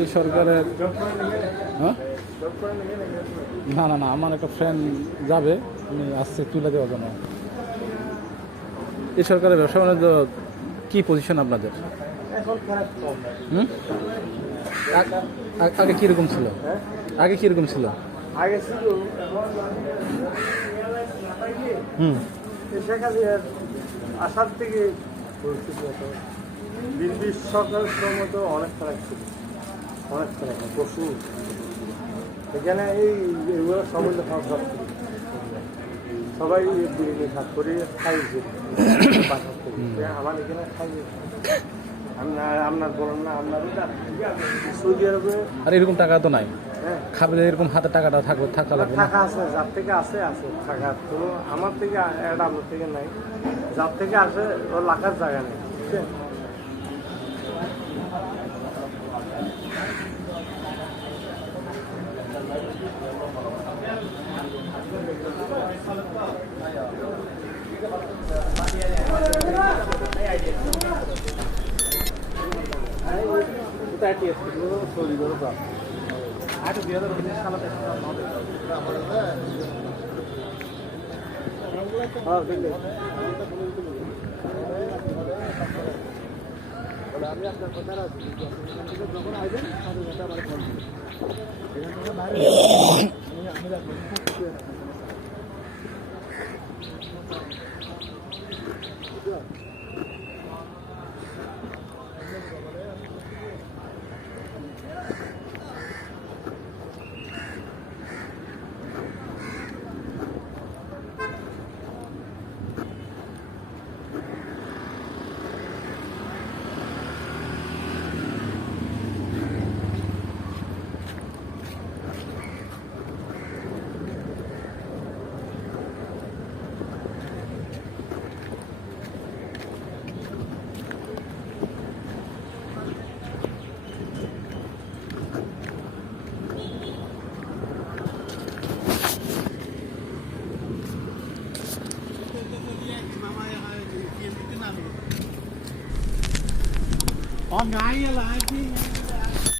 এই সরকারের হ্যাঁ না না না আমার একটা ফ্রেন্ড যাবে, উনি আসছে তুলে দেওয়ার জন্য। এই সরকারের ব্যবসা বাণিজ্য কী পজিশন আপনাদের? আগে কীরকম ছিল? আগে কীরকম ছিল? আগে ছিল শেখ হাসিনার আসার থেকে দিল্লি সরকারের সময় তো অনেক খারাপ ছিল, অনেক খারাপ প্রচুর। এখানে এইগুলো সবাই খাওয়া সব সবাই বিরিয়ানি ভাত করে খাইছে বাসার থেকে। আমার এখানে খাইছে আপনার বলেন না আপনার সৌদি আরবে আর এরকম টাকা তো নাই, হ্যাঁ খাবে এরকম হাতে টাকাটা থাকা লাগবে। টাকা আছে, যার থেকে আছে আছে টাকা, তো আমার থেকে এটা আপনার থেকে নাই, যার থেকে আসে ওর লাখার জায়গা নেই, বুঝছেন? আমি আপনার কথা রাখছি, যখন আসবেন আমার phone Có ngái là ai chứ